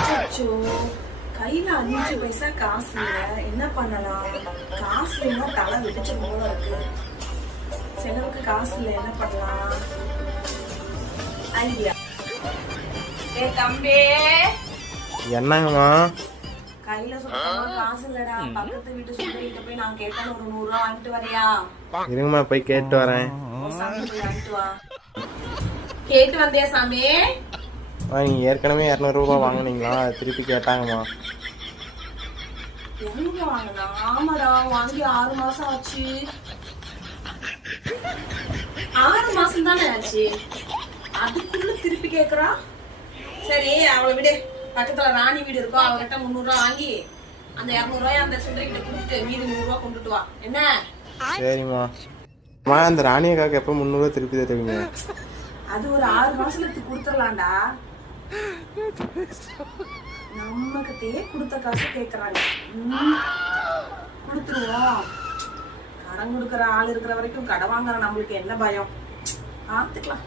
அச்சோ, கையில 5 பைசா காசு இல்ல, என்ன பண்ணலாம்? காசு இல்லைன்னா தலை வெடிச்ச போல இருக்கு. செலவுக்கு காசு இல்ல, என்ன பண்ணலாம்? ஐடியா. ஏ தம்பி, என்னங்கம்மா? கையில சுத்தமா காசு இல்லடா. பக்கத்து வீட்டு சுந்தரிகிட்ட போய் நான் கேட்டேன், ஒரு 100 ரூபா வாங்கிட்டு வரியா? இருங்கம்மா, போய் கேட்டு வரேன். சாமி போய் வாங்கிட்டு வா. கேட்டு வந்தியா சாமி? நீங்க ஏற்கனவே 200 ரூபாய் வாங்கினீங்களா? திருப்பி கேட்டாங்கம்மா. 200 வாங்கினா? ஆமாடா, வாங்கி 6 மாசம் ஆச்சு. 6 மாசம் தானே ஆச்சு, அதுக்குள்ள திருப்பி கேக்குறா. சரி, அவளை விடு. பக்கத்துல ராணி வீடு இருக்கும், அவகிட்ட 300 ரூபா வாங்கி அந்த 200 ரூபாய் அந்த சில்லறைகிட்ட கொடுத்துட்டு மீதி 100 ரூபா கொண்டுட்டு வா. என்ன? சரிம்மா. அம்மா, அந்த ராணியக்காக்கு எப்போ 300 ரூபா திருப்பி தருவீங்க? அது ஒரு 6 மாசத்துக்கு கொடுத்துடலாம்டா. நம்ம கிட்டயே கொடுத்த காசு கேக்குறாங்க. கொடுத்துருவோம். கடன் கொடுக்கற ஆள் இருக்கிற வரைக்கும் கடை வாங்குற நம்மளுக்கு என்ன பயம்? பார்த்துக்கலாம்.